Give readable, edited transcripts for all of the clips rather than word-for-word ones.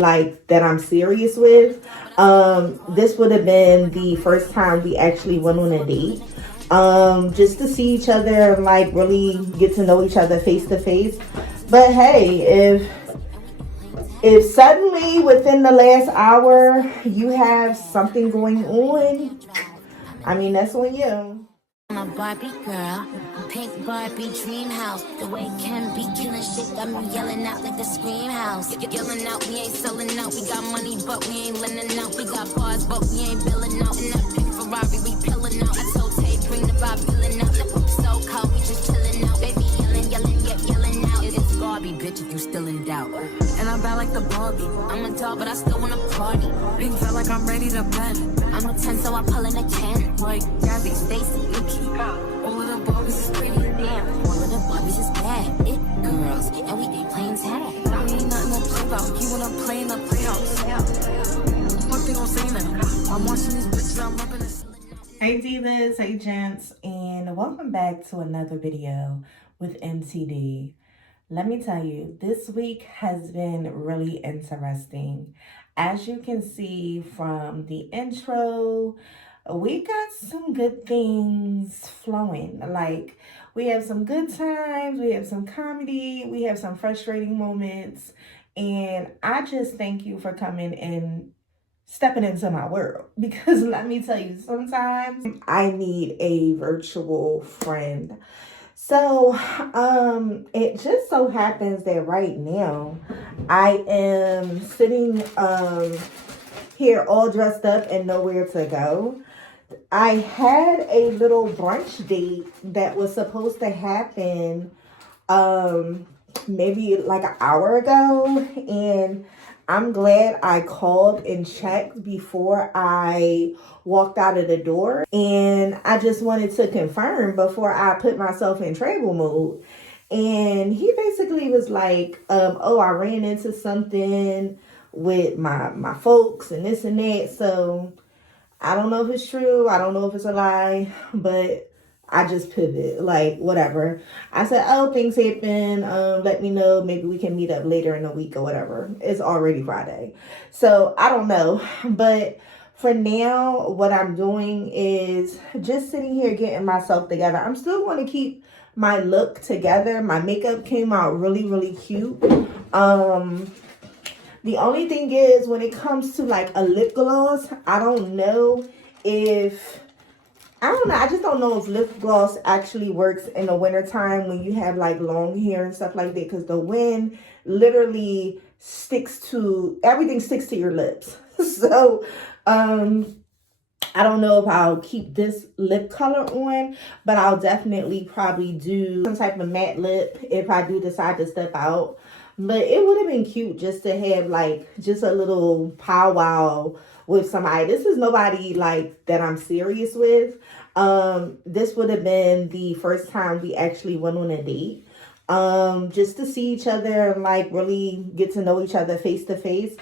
like that I'm serious with. This would have been the first time we actually went on a date. Just to see each other and like really get to know each other face to face. But hey, if suddenly within the last hour you have something going on, I mean that's on you. I'm a Barbie girl, pink Barbie dream house. The way Ken be killing shit got me yelling out like the scream house. Yelling out, we ain't selling out. We got money, but we ain't lending out. We got bars, but we ain't billing out. In that pink Ferrari, we peeling out. I told Tay, bring the vibe, peeling out. So cold, we just chilling out. Baby, yelling, yeah, yelling out. It's Barbie, bitch, if you still in doubt. And I'm bad like the Barbie. I'm a doll, but I still wanna party. Pink felt like I'm ready to bend. I'm a 10, so I pull in a 10. Like Gabby, Stacy, Nikki. All of the Barbies is pretty. Damn, all of the Barbies is bad. It girls, and we be playing tag. We ain't nothing to play about. You wanna play in the playhouse. What they gon' say now? I'm watching these bitches, I'm rubbing this. Hey divas, hey gents, and welcome back to another video with MTD. Let me tell you, this week has been really interesting. As you can see from the intro, we got some good things flowing. Like, we have some good times, we have some comedy, we have some frustrating moments, and I just thank you for coming and stepping into my world, because let me tell you, sometimes I need a virtual friend. So, it just so happens that right now I am sitting here all dressed up and nowhere to go. I had a little brunch date that was supposed to happen maybe like an hour ago, and I'm glad I called and checked before I walked out of the door. And I just wanted to confirm before I put myself in travel mode. And he basically was like, oh, I ran into something with my folks and this and that. So I don't know if it's true. I don't know if it's a lie, but I just pivot, like, whatever. I said, oh, things happen. Let me know. Maybe we can meet up later in the week or whatever. It's already Friday. So I don't know. But for now, what I'm doing is just sitting here getting myself together. I'm still going to keep my look together. My makeup came out really, really cute. The only thing is, when it comes to like a lip gloss, I don't know. I just don't know if lip gloss actually works in the wintertime when you have like long hair and stuff like that, because the wind literally everything sticks to your lips. So, I don't know if I'll keep this lip color on, but I'll definitely probably do some type of matte lip if I do decide to step out. But it would have been cute just to have like just a little powwow with somebody. This is nobody like that I'm serious with. This would have been the first time we actually went on a date. Just to see each other and like really get to know each other face to face.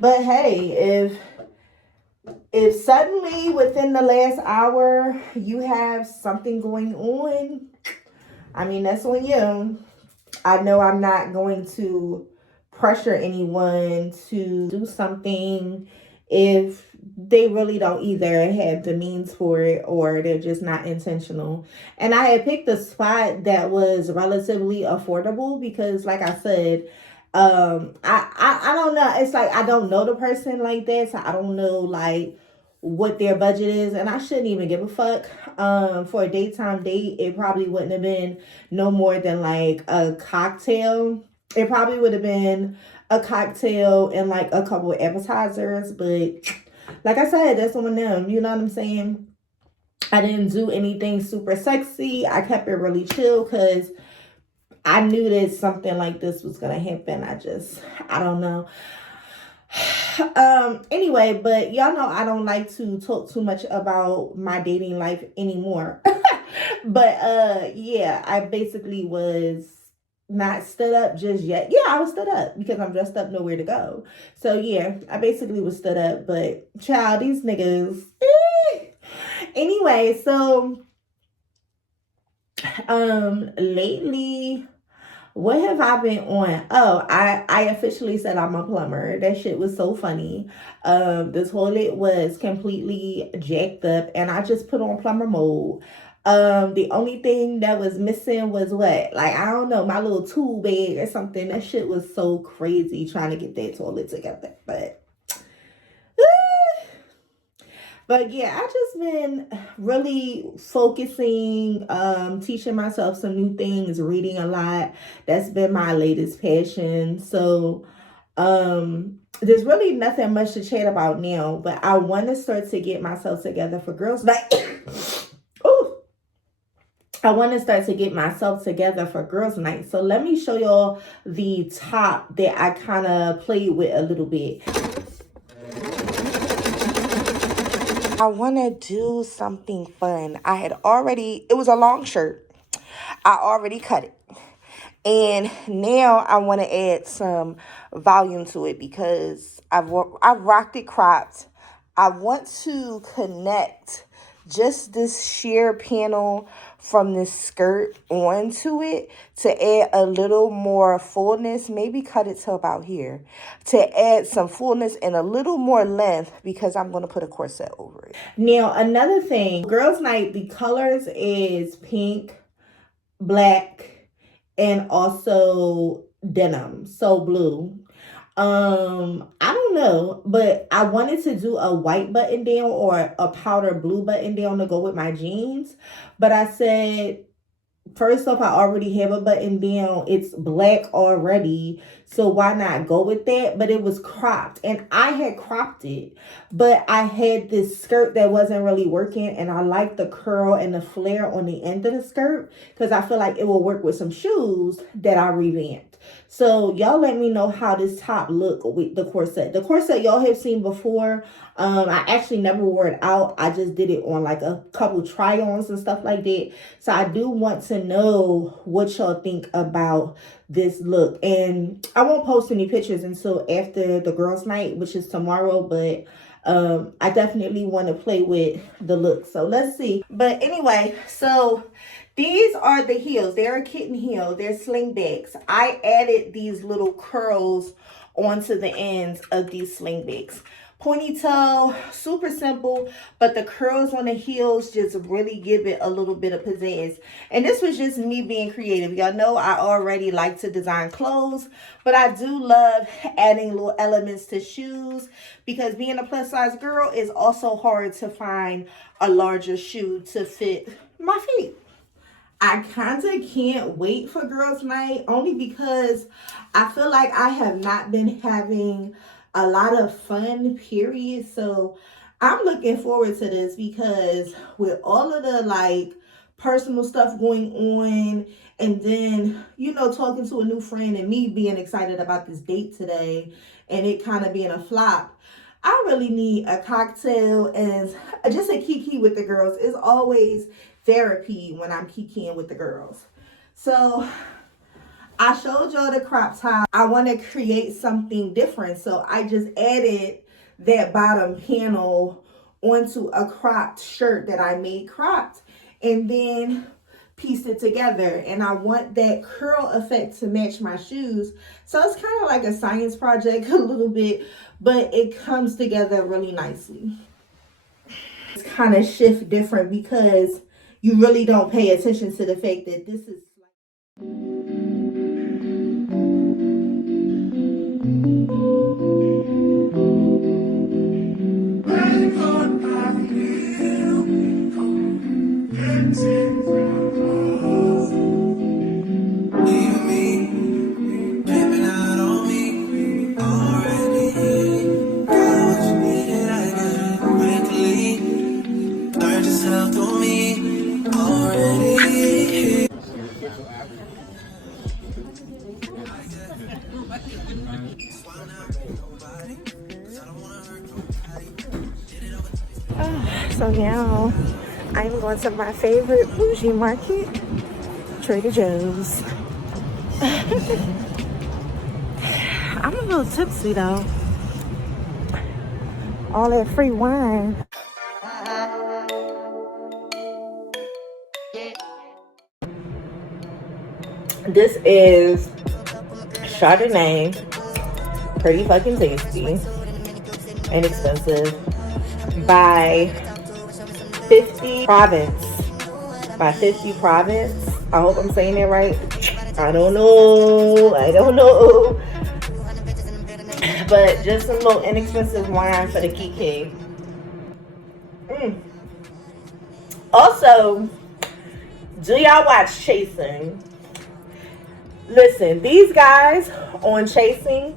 But hey, if suddenly within the last hour you have something going on, I mean that's on you. I know I'm not going to pressure anyone to do something if they really don't either have the means for it or they're just not intentional. And I had picked a spot that was relatively affordable because, like I said, I don't know. It's like I don't know the person like that, so I don't know like what their budget is, and I shouldn't even give a fuck. For a daytime date, it probably wouldn't have been no more than like a cocktail. It probably would have been a cocktail and like a couple of appetizers, but like I said, that's on them. You know what I'm saying? I didn't do anything super sexy. I kept it really chill because I knew that something like this was gonna happen. I don't know. Anyway, but y'all know I don't like to talk too much about my dating life anymore. But yeah, I basically was not stood up just yet. Yeah, I was stood up because I'm dressed up, nowhere to go. So yeah, I basically was stood up, but child, these niggas. Anyway, so lately What have I been on? Oh, I officially said I'm a plumber. That shit was so funny. The toilet was completely jacked up and I just put on plumber mode. The only thing that was missing was what? Like, I don't know, my little tool bag or something. That shit was so crazy trying to get that toilet together. But yeah, I just been really focusing, teaching myself some new things, reading a lot. That's been my latest passion. So there's really nothing much to chat about now, but I want to start to get myself together for girls night. Ooh. I want to start to get myself together for girls night. So let me show y'all the top that I kind of played with a little bit. I want to do something fun. It was a long shirt. I already cut it. And now I want to add some volume to it because I've rocked it cropped. I want to connect just this sheer panel from this skirt onto it to add a little more fullness, maybe cut it to about here, to add some fullness and a little more length because I'm going to put a corset over it. Now, another thing, girls' night, the colors is pink, black, and also denim, so blue. I don't know, but I wanted to do a white button down or a powder blue button down to go with my jeans. But I said, first off, I already have a button down. It's black already. So why not go with that? But it was cropped and I had cropped it. But I had this skirt that wasn't really working. And I like the curl and the flare on the end of the skirt because I feel like it will work with some shoes that I revamped. So y'all let me know how this top look with the corset. The corset y'all have seen before. I actually never wore it out. I just did it on like a couple try-ons and stuff like that. So I do want to know what y'all think about this look. And I won't post any pictures until after the girls' night, which is tomorrow. But I definitely want to play with the look. So let's see. But anyway, so these are the heels. They're a kitten heel. They're slingbacks. I added these little curls onto the ends of these slingbacks. Ponytail, super simple, but the curls on the heels just really give it a little bit of pizzazz. And this was just me being creative. Y'all know I already like to design clothes, but I do love adding little elements to shoes because being a plus size girl is also hard to find a larger shoe to fit my feet. I kind of can't wait for girls' night only because I feel like I have not been having a lot of fun, period. So I'm looking forward to this because with all of the like personal stuff going on and then, you know, talking to a new friend and me being excited about this date today and it kind of being a flop, I really need a cocktail and just a kiki with the girls. It's always therapy when I'm kikiing with the girls. So I showed y'all the crop top. I want to create something different. So I just added that bottom panel onto a cropped shirt that I made cropped and then pieced it together. And I want that curl effect to match my shoes. So it's kind of like a science project a little bit, but it comes together really nicely. It's kind of shift different because you really don't pay attention to the fact that this is so now I'm going to my favorite bougie market, Trader Joe's. I'm a little tipsy though. All that free wine. This is Chardonnay, pretty fucking tasty, inexpensive, by 50 Province. By 50 Province. I hope I'm saying that right. I don't know. But just a little inexpensive wine for the Kiki. Also, do y'all watch Chasing? Listen, these guys on Chasing,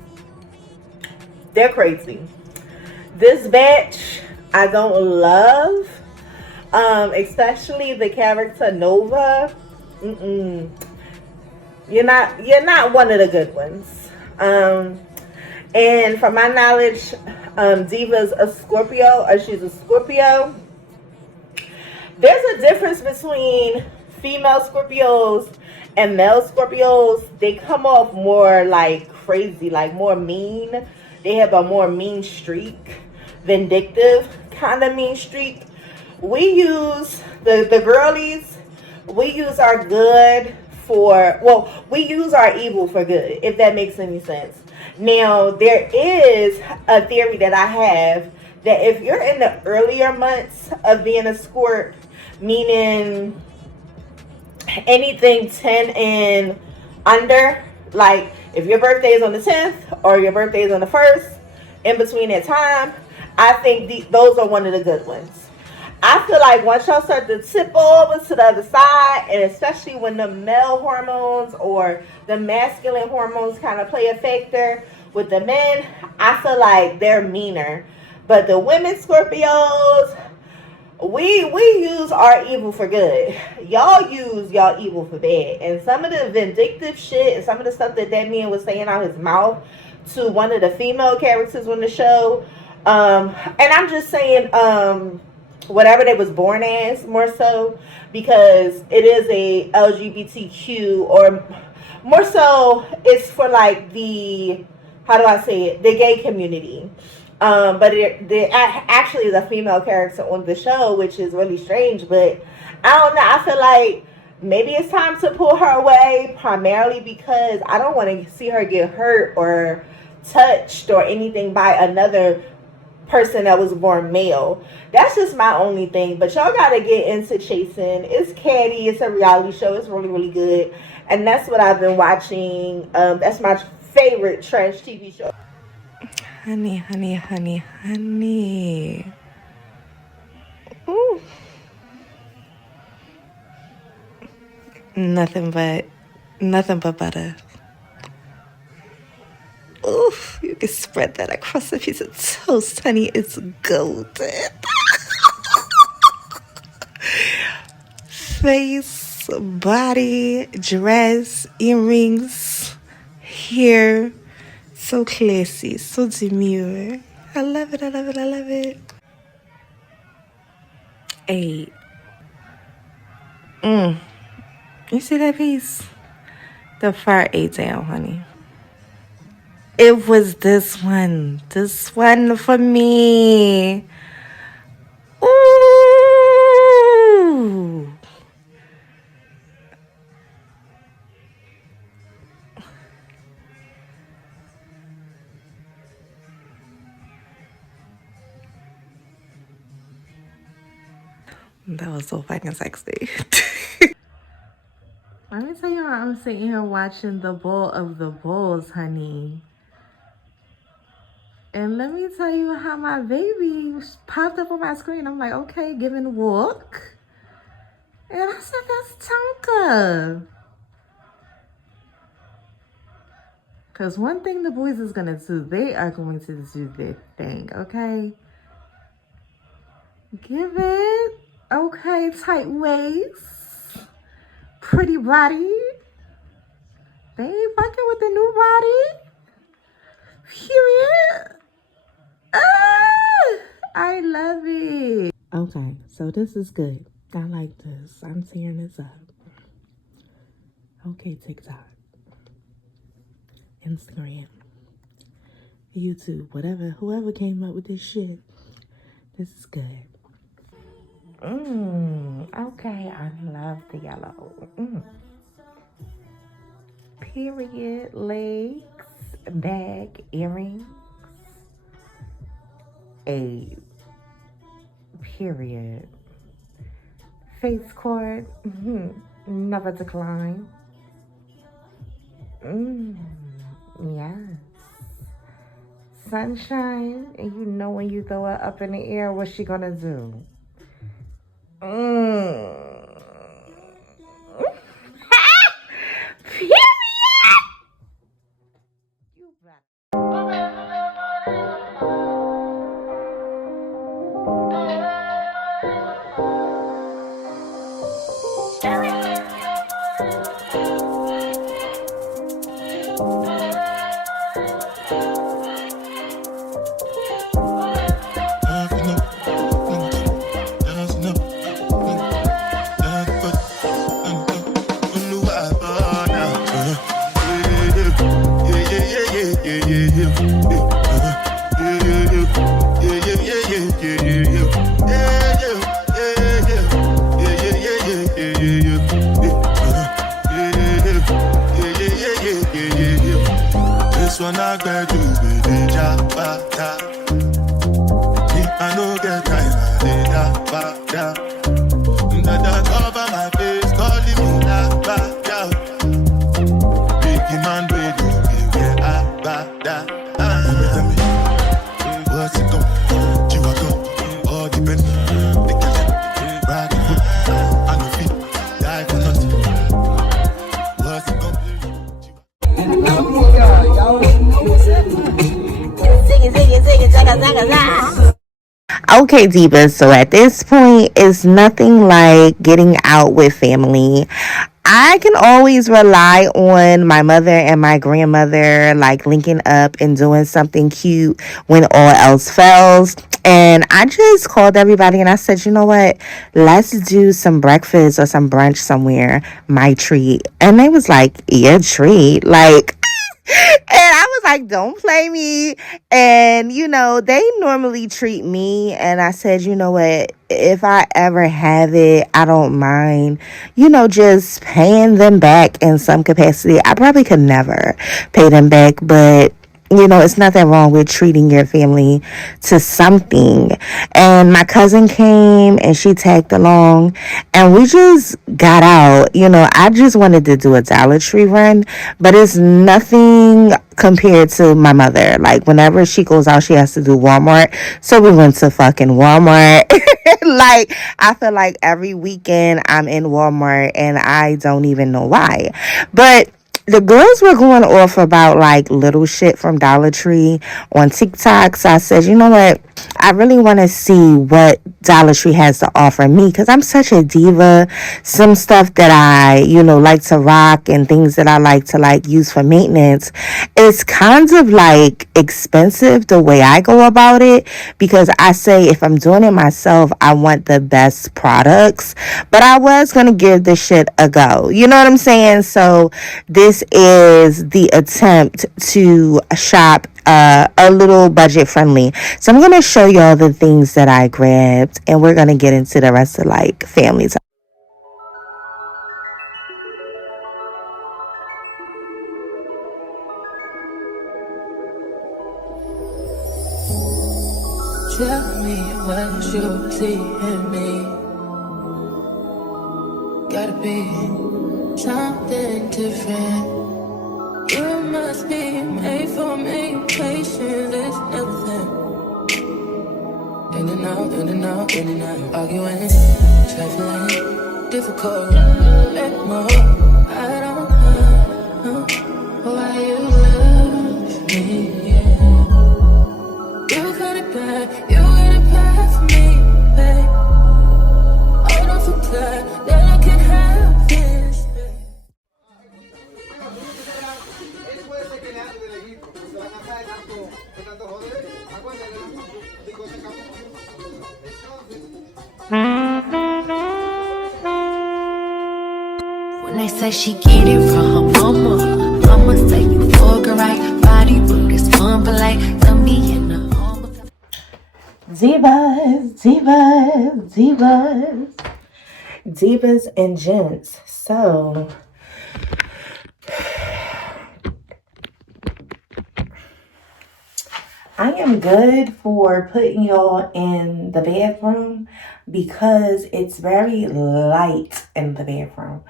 they're crazy. This batch I don't love, especially the character Nova. You're not one of the good ones. And from my knowledge, Diva's a Scorpio, or she's a Scorpio. There's a difference between female Scorpios and male Scorpios. They come off more like crazy, like more mean. They have a more mean streak, vindictive kind of mean streak. We use the girlies, we use our good for, well, we use our evil for good, if that makes any sense. Now, there is a theory that I have that if you're in the earlier months of being a Scorp, meaning anything 10 and under, like if your birthday is on the 10th or your birthday is on the 1st, in between that time, I think those are one of the good ones. I feel like once y'all start to tip over to the other side, and especially when the male hormones or the masculine hormones kind of play a factor with the men, I feel like they're meaner. But the women Scorpios, we use our evil for good. Y'all use y'all evil for bad. And some of the vindictive shit and some of the stuff that man was saying out his mouth to one of the female characters on the show, and I'm just saying, whatever they was born as, more so, because it is a LGBTQ, or more so it's for like the, how do I say it, the gay community. But there actually is a female character on the show, which is really strange. But I don't know, I feel like maybe it's time to pull her away, primarily because I don't want to see her get hurt or touched or anything by another person that was born male. That's just my only thing. But y'all gotta get into Chasing. It's catty. It's a reality show. It's really, really good. And that's what I've been watching. That's my favorite trash TV show. Honey, honey, honey, honey. Ooh. Nothing but butter. Oof, you can spread that across a piece of toast, honey. It's golden. Face, body, dress, earrings, hair. So classy, so demure. I love it, I love it, I love it. 8. You see that piece? The far 8 down, honey. It was this one for me. Ooh. That was so fucking sexy. Let me tell you how I'm sitting here watching the Bowl of the Bulls, honey. And let me tell you how my baby popped up on my screen. I'm like, okay, giving a walk. And I said, that's Tonka. Because one thing the boys is going to do, they are going to do their thing, okay? Give it. Okay, tight waist. Pretty body. They ain't fucking with the new body. Period. I love it. Okay, so this is good. I like this. I'm tearing this up. Okay, TikTok, Instagram, YouTube, whatever, whoever came up with this shit, this is good. Okay, I love the yellow. Period. Legs, bag, earrings. A period. Face cord. Never decline. Yes. Sunshine. And you know when you throw her up in the air, what's she gonna do? Period. You better. This one I got to be the jabata. I no get time, I did that. That cover my face, calling me that back. Big man, we don't give it back. What's it going? Chihuahua, all the best. The cash, rag and hook. I no fit, die for nothing. What's it going? Okay, divas, so at this point, it's nothing like getting out with family. I can always rely on my mother and my grandmother, like linking up and doing something cute when all else fails. And I just called everybody and I said, you know what? Let's do some breakfast or some brunch somewhere. My treat. And they was like, your treat? Like, and I was like, don't play me. And, you know, they normally treat me. And I said, you know what? If I ever have it, I don't mind, you know, just paying them back in some capacity. I probably could never pay them back, but you know, it's nothing wrong with treating your family to something. And my cousin came and she tagged along and we just got out. You know, I just wanted to do a Dollar Tree run, but it's nothing compared to my mother. Like, whenever she goes out, she has to do Walmart. So we went to fucking Walmart. Like, I feel like every weekend I'm in Walmart and I don't even know why. But the girls were going off about like little shit from Dollar Tree on TikTok. So I said, you know what? I really want to see what Dollar Tree has to offer me because I'm such a diva. Some stuff that I, you know, like to rock and things that I like to like use for maintenance, it's kind of like expensive the way I go about it because I say if I'm doing it myself, I want the best products. But I was going to give this shit a go. You know what I'm saying? So this is the attempt to shop a little budget friendly. So I'm going to show y'all the things that I grabbed and we're going to get into the rest of like family time. Tell me what you see in me. Gotta be something different. You must be made for me. Patience is everything. In and out, in and out, in and out. Arguing, trifling, difficult. Let more. I don't know why you love me. Yeah. You got it bad, you got it bad for me, babe. Oh, don't forget that I can have this. When they say she get it from her mama, mama say you fuck her right, body rude is fun polite, tell me in the home. Divas, divas, divas, divas and gents. So I am good for putting y'all in the bathroom because it's very light in the bathroom.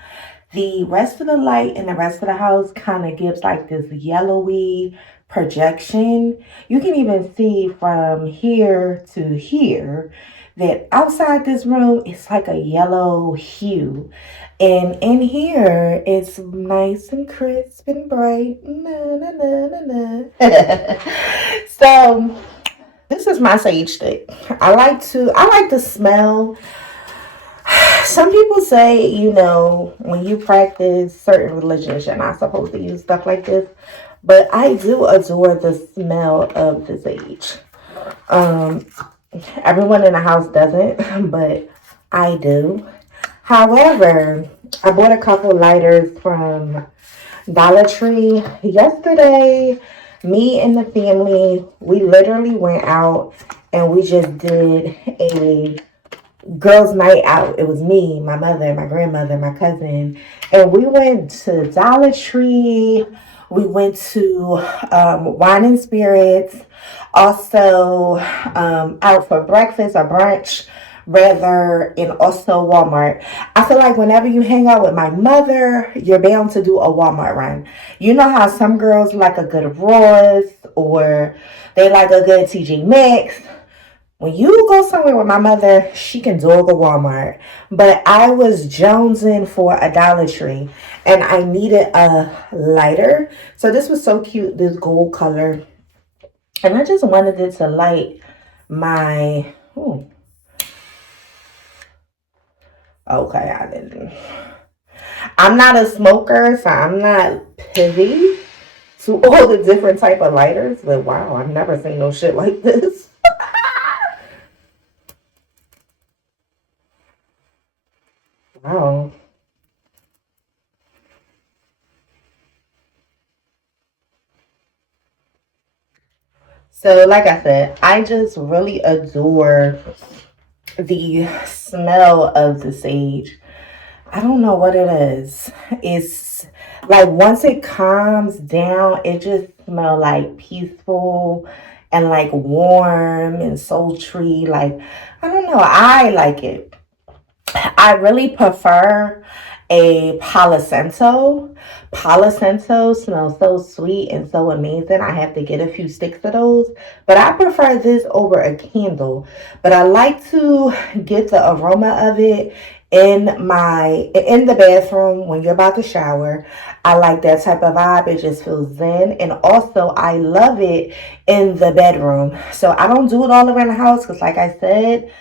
The rest of the light in the rest of the house kind of gives like this yellowy projection. You can even see from here to here that outside this room it's like a yellow hue. And in here it's nice and crisp and bright. Na, na, na, na, na. So this is my sage stick. I like the smell. Some people say, when you practice certain religions, you're not supposed to use stuff like this. But I do adore the smell of the sage. Um, Everyone in the house doesn't, but I do. However, I bought a couple lighters from Dollar Tree yesterday. Me and the family, we literally went out and we just did a girls' night out. It was me, my mother, my grandmother, my cousin, and we went to Dollar Tree. We went to Wine and Spirits, also out for breakfast or brunch, rather, and also Walmart. I feel like whenever you hang out with my mother, you're bound to do a Walmart run. You know how some girls like a good Ross or they like a good TJ Maxx. When you go somewhere with my mother, she can dog a Walmart. But I was jonesing for a Dollar Tree and I needed a lighter. So this was so cute, this gold color. And I just wanted it to light my... Ooh. Okay, I didn't. I'm not a smoker, so I'm not privy to all the different type of lighters. But wow, I've never seen no shit like this. Wow. So, like I said, I just really adore the smell of the sage. I don't know what it is. It's like once it calms down, it just smells like peaceful and like warm and sultry. Like, I don't know. I like it. I really prefer a Palo Santo. Palo Santo smells so sweet and so amazing. I have to get a few sticks of those, but I prefer this over a candle. But I like to get the aroma of it in the bathroom when you're about to shower. I like that type of vibe. It just feels zen. And also I love it in the bedroom. So I don't do it all around the house because like I said,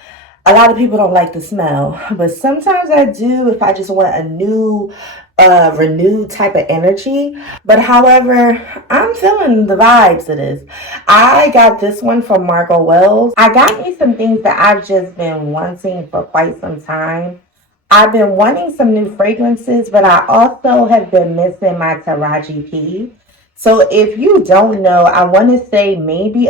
a lot of people don't like the smell, but sometimes I do if I just want a new, renewed type of energy. But however, I'm feeling the vibes of this. I got this one from Margot Wells. I got me some things that I've just been wanting for quite some time. I've been wanting some new fragrances, but I also have been missing my Taraji P. So if you don't know, I want to say maybe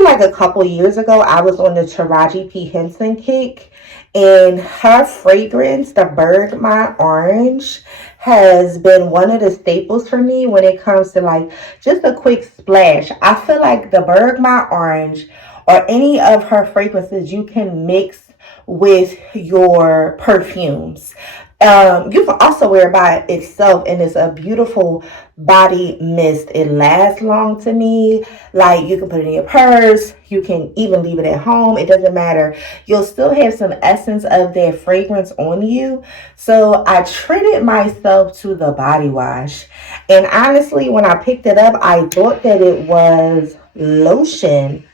like a couple years ago, I was on the Taraji P. Henson kick, and her fragrance, the Bergman Orange, has been one of the staples for me when it comes to like just a quick splash. I feel like the Bergman Orange or any of her fragrances you can mix with your perfumes. You can also wear it by itself, and it's a beautiful body mist. It lasts long to me. Like you can put it in your purse, you can even leave it at home. It doesn't matter. You'll still have some essence of their fragrance on you. So I treated myself to the body wash, and honestly, when I picked it up, I thought that it was lotion,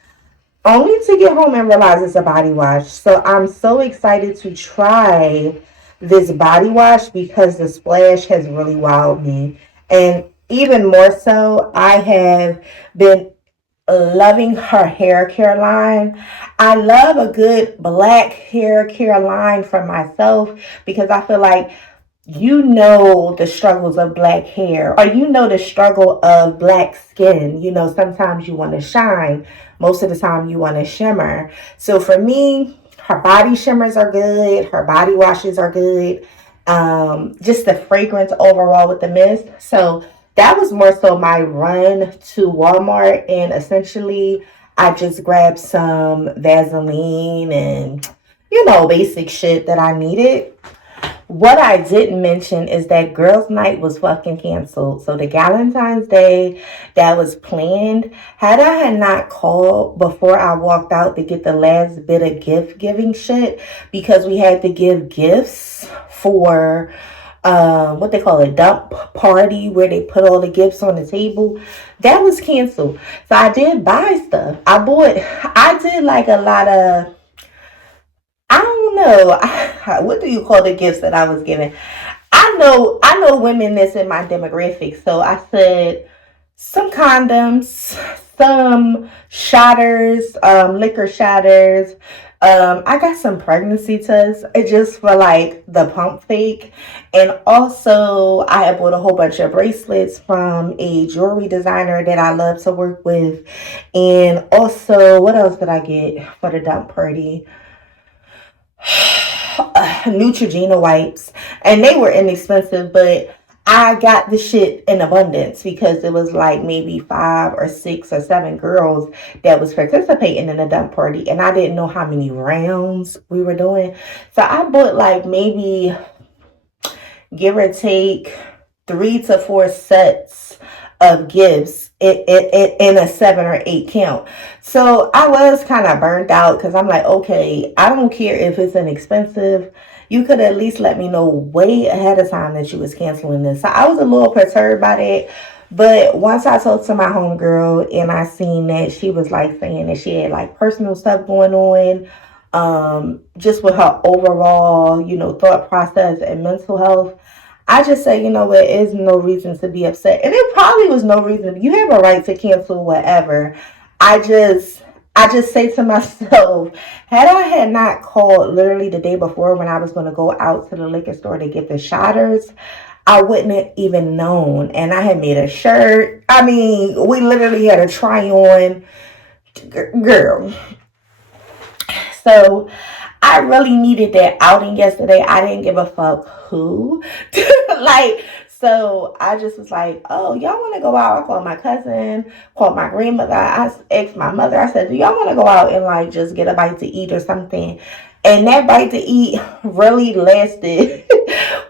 only to get home and realize it's a body wash. So I'm so excited to try this body wash because the splash has really wowed me. And even more so, I have been loving her hair care line. I love a good black hair care line for myself because I feel like the struggles of black hair, or the struggle of black skin. Sometimes you want to shine, most of the time you want to shimmer. So for me, her body shimmers are good, her body washes are good, just the fragrance overall with the mist. So that was more so my run to Walmart, and essentially I just grabbed some Vaseline and basic shit that I needed. What I didn't mention is that girls' night was fucking canceled. So the Valentine's Day that was planned, had I had not called before I walked out to get the last bit of gift giving shit, because we had to give gifts for what they call a dump party where they put all the gifts on the table, that was canceled. So I did buy stuff. I did like a lot of, I don't know. What do you call the gifts that I was giving? I know women that's in my demographic. So I said some condoms, some shatters, liquor shatters. I got some pregnancy tests, just for like the pump fake. And also I bought a whole bunch of bracelets from a jewelry designer that I love to work with. And also, what else did I get for the dump party? Neutrogena wipes, and they were inexpensive, but I got the shit in abundance because it was like maybe 5 or 6 or 7 girls that was participating in the dump party, and I didn't know how many rounds we were doing. So I bought like maybe, give or take, 3 to 4 sets of gifts in a 7 or 8 count. So I was kind of burnt out because I'm like, okay, I don't care if it's inexpensive. You could at least let me know way ahead of time that you was canceling this. So I was a little perturbed by that. But once I talked to my homegirl and I seen that she was like saying that she had like personal stuff going on, just with her overall, thought process and mental health, I just say, there is no reason to be upset. And it probably was no reason. You have a right to cancel whatever. I just say to myself, had I had not called literally the day before when I was going to go out to the liquor store to get the shotters, I wouldn't have even known. And I had made a shirt. I mean, we literally had a try on. Girl. So I really needed that outing yesterday. I didn't give a fuck who. So I just was like, oh, y'all want to go out? I called my cousin, called my grandmother. I asked my mother, I said, do y'all want to go out and like just get a bite to eat or something? And that bite to eat really lasted.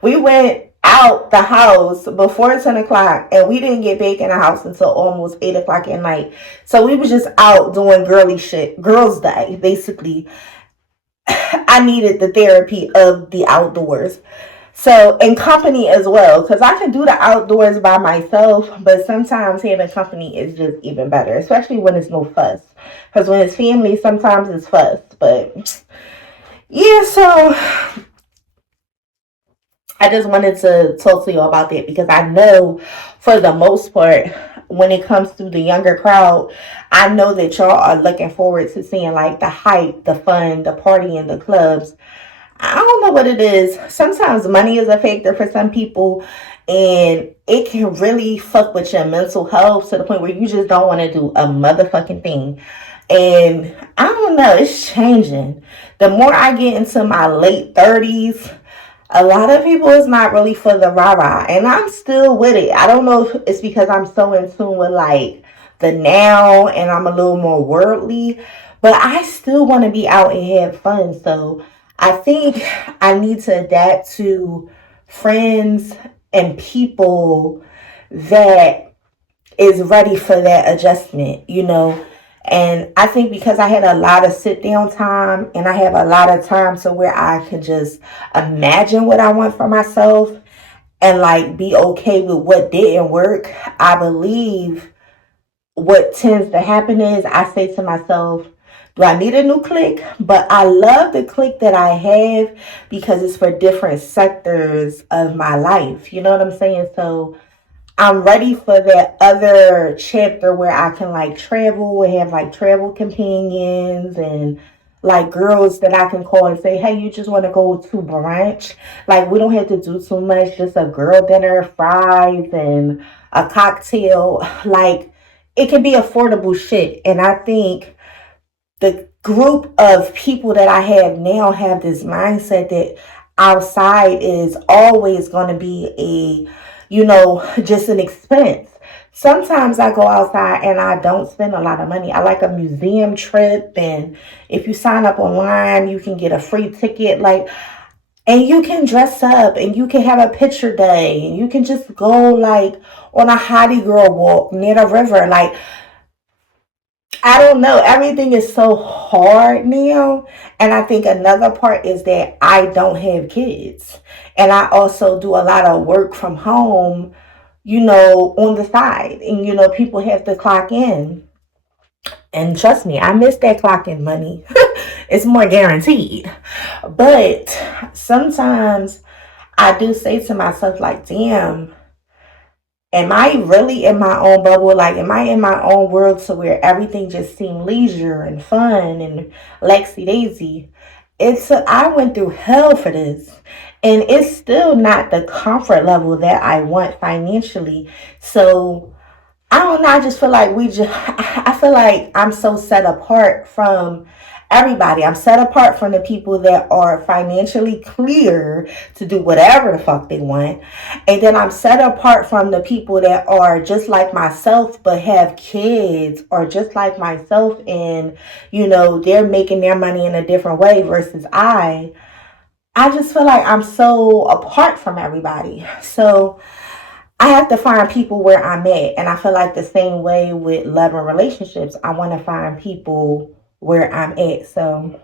We went out the house before 10 o'clock and we didn't get back in the house until almost 8 o'clock at night. So we was just out doing girly shit, girls' day, basically. I needed the therapy of the outdoors. So, and company as well, because I can do the outdoors by myself, but sometimes having company is just even better, especially when it's no fuss. Because when it's family, sometimes it's fuss. But yeah, so I just wanted to talk to you about that because I know for the most part, when it comes to the younger crowd, I know that y'all are looking forward to seeing like the hype, the fun, the party in the clubs. I don't know what it is. Sometimes money is a factor for some people, and it can really fuck with your mental health to the point where you just don't want to do a motherfucking thing. And I don't know, it's changing. The more I get into my late 30s, a lot of people is not really for the rah-rah, and I'm still with it. I don't know if it's because I'm so in tune with like the now and I'm a little more worldly, but I still want to be out and have fun. So I think I need to adapt to friends and people that is ready for that adjustment, And I think because I had a lot of sit down time and I have a lot of time to where I can just imagine what I want for myself and like be okay with what didn't work, I believe what tends to happen is I say to myself, do I need a new clique? But I love the clique that I have because it's for different sectors of my life. You know what I'm saying? So I'm ready for that other chapter where I can like travel and have like travel companions and like girls that I can call and say, hey, you just want to go to brunch? Like we don't have to do too much, just a girl dinner, fries, and a cocktail. Like it can be affordable shit. And I think the group of people that I have now have this mindset that outside is always going to be a just an expense. Sometimes I go outside and I don't spend a lot of money. I like a museum trip, and if you sign up online, you can get a free ticket. Like, and you can dress up and you can have a picture day and you can just go like on a hottie girl walk near the river. Like, I don't know. Everything is so hard now. And I think another part is that I don't have kids. And I also do a lot of work from home, on the side. And, people have to clock in. And trust me, I miss that clock in money. It's more guaranteed. But sometimes I do say to myself, like, damn, am I really in my own bubble? Like, am I in my own world to where everything just seemed leisure and fun and Lexi Daisy? I went through hell for this. And it's still not the comfort level that I want financially. So I don't know. I just feel like I feel like I'm so set apart from everybody. I'm set apart from the people that are financially clear to do whatever the fuck they want. And then I'm set apart from the people that are just like myself but have kids, or just like myself, and, they're making their money in a different way versus I just feel like I'm so apart from everybody. So I have to find people where I'm at. And I feel like the same way with love and relationships, I want to find people where I'm at. So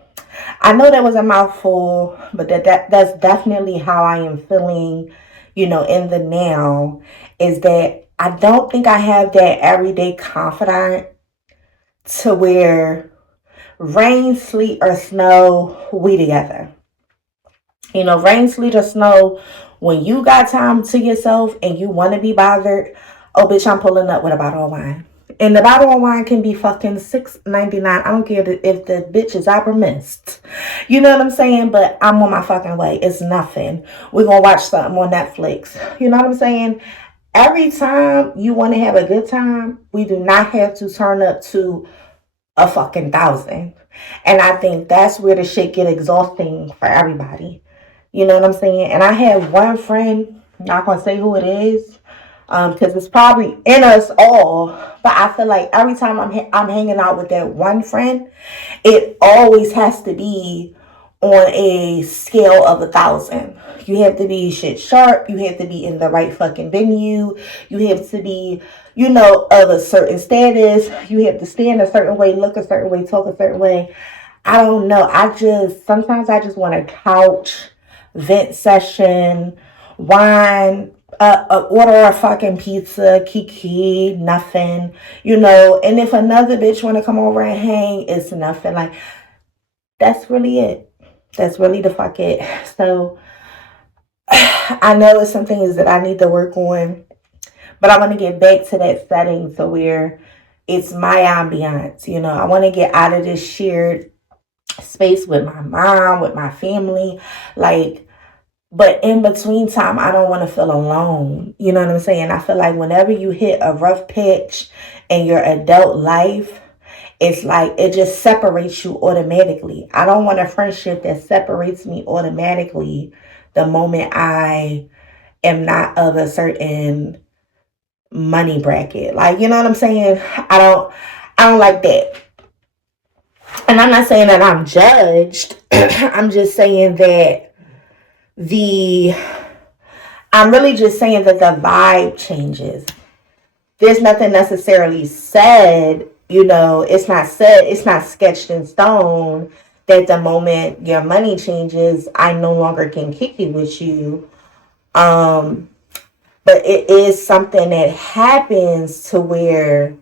I know that was a mouthful, but that's definitely how I am feeling, in the now, is that I don't think I have that everyday confidant to where rain, sleet, or snow, we together. Rain, sleet, or snow, when you got time to yourself and you want to be bothered, oh, bitch, I'm pulling up with a bottle of wine. And the bottle of wine can be fucking $6.99. I don't care if the bitch is Opera Mist. You know what I'm saying? But I'm on my fucking way. It's nothing. We're going to watch something on Netflix. You know what I'm saying? Every time you want to have a good time, we do not have to turn up to a fucking 1,000. And I think that's where the shit get exhausting for everybody. You know what I'm saying? And I have one friend, not gonna say who it is, because it's probably in us all. But I feel like every time I'm hanging out with that one friend, it always has to be on a scale of 1,000. You have to be shit sharp. You have to be in the right fucking venue. You have to be, of a certain status. You have to stand a certain way, look a certain way, talk a certain way. I don't know. Sometimes I just want a couch, vent session, wine, order a fucking pizza, kiki, nothing, and if another bitch want to come over and hang, it's nothing. Like, that's really it. That's really the fuck it. So I know it's some things that I need to work on, but I want to get back to that setting to where it's my ambiance. I want to get out of this shared space with my mom, with my family, like, but in between time, I don't want to feel alone. You know what I'm saying? I feel like whenever you hit a rough patch in your adult life, it's like it just separates you automatically. I don't want a friendship that separates me automatically the moment I am not of a certain money bracket. Like, you know what I'm saying? I don't like that. And I'm not saying that I'm judged. I'm just saying that I'm really just saying that the vibe changes. There's nothing necessarily said, it's not said, it's not sketched in stone that the moment your money changes, I no longer can kick it with you. But it is something that happens to where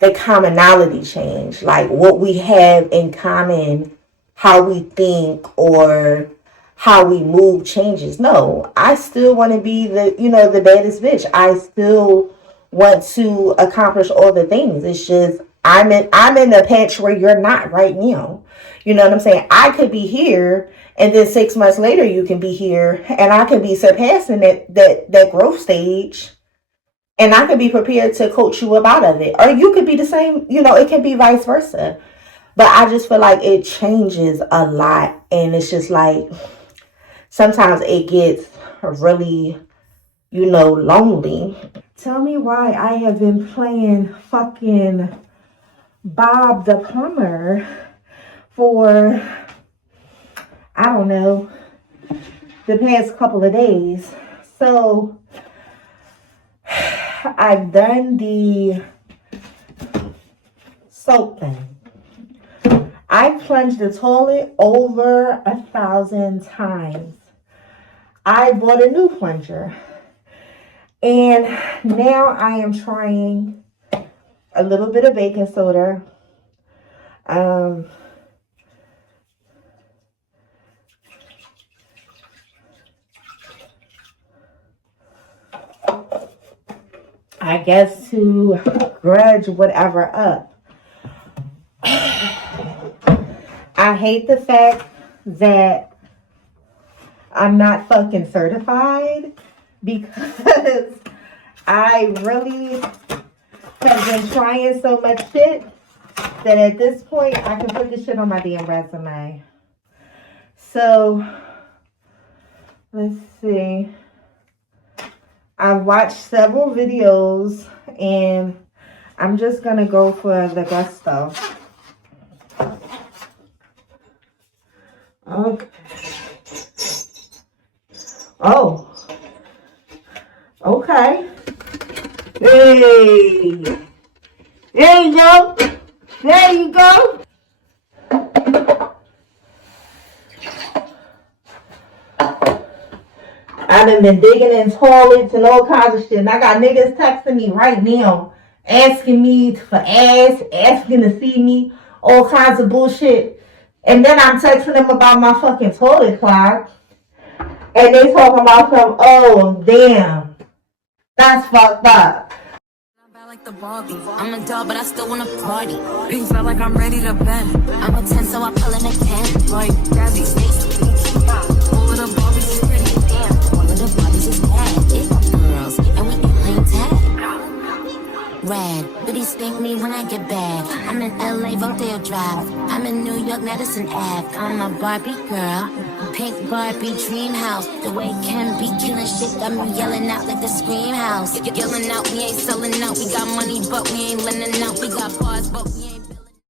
the commonality change, like what we have in common, how we think or how we move changes. No, I still want to be the baddest bitch. I still want to accomplish all the things. It's just I'm in a patch where you're not right now. You know what I'm saying? I could be here, and then 6 months later you can be here, and I could be surpassing that growth stage, and I could be prepared to coach you up out of it. Or you could be the same. It can be vice versa. But I just feel like it changes a lot, and it's just like sometimes it gets really lonely. Tell me why I have been playing fucking Bob the Plumber for, I don't know, the past couple of days. So I've done the soap thing. I plunged the toilet over 1,000 times. I bought a new plunger. And now I am trying a little bit of baking soda. I guess to grudge whatever up. I hate the fact that I'm not fucking certified, because I really have been trying so much shit that at this point I can put this shit on my damn resume. So let's see. I've watched several videos and I'm just gonna go for the gusto. Okay. Oh. Okay. Hey. There you go. There you go. I done been digging in toilets and all kinds of shit. And I got niggas texting me right now, asking me for ass, asking to see me, all kinds of bullshit. And then I'm texting them about my fucking toilet clogged. And they talking about some, oh, damn. That's fucked up. Like the Barbie. I'm a doll, but I still wanna party. Pink felt like I'm ready to bend. I'm a 10, so I pull in a 10. Right, Gabby, all of the Barbies is pretty. Damn, all of the Barbies is bad. It's girls, and we ain't playing tag. Rad, but he spank me when I get bad. I'm in LA, Rodeo Drive. I'm in New York, Madison Ave. I'm a Barbie girl. Pink Barbie dream house. The way Ken be killing shit got me yelling out like the scream house. Yelling out, we ain't selling out. We got money, but we ain't lending out. We got bars, but we ain't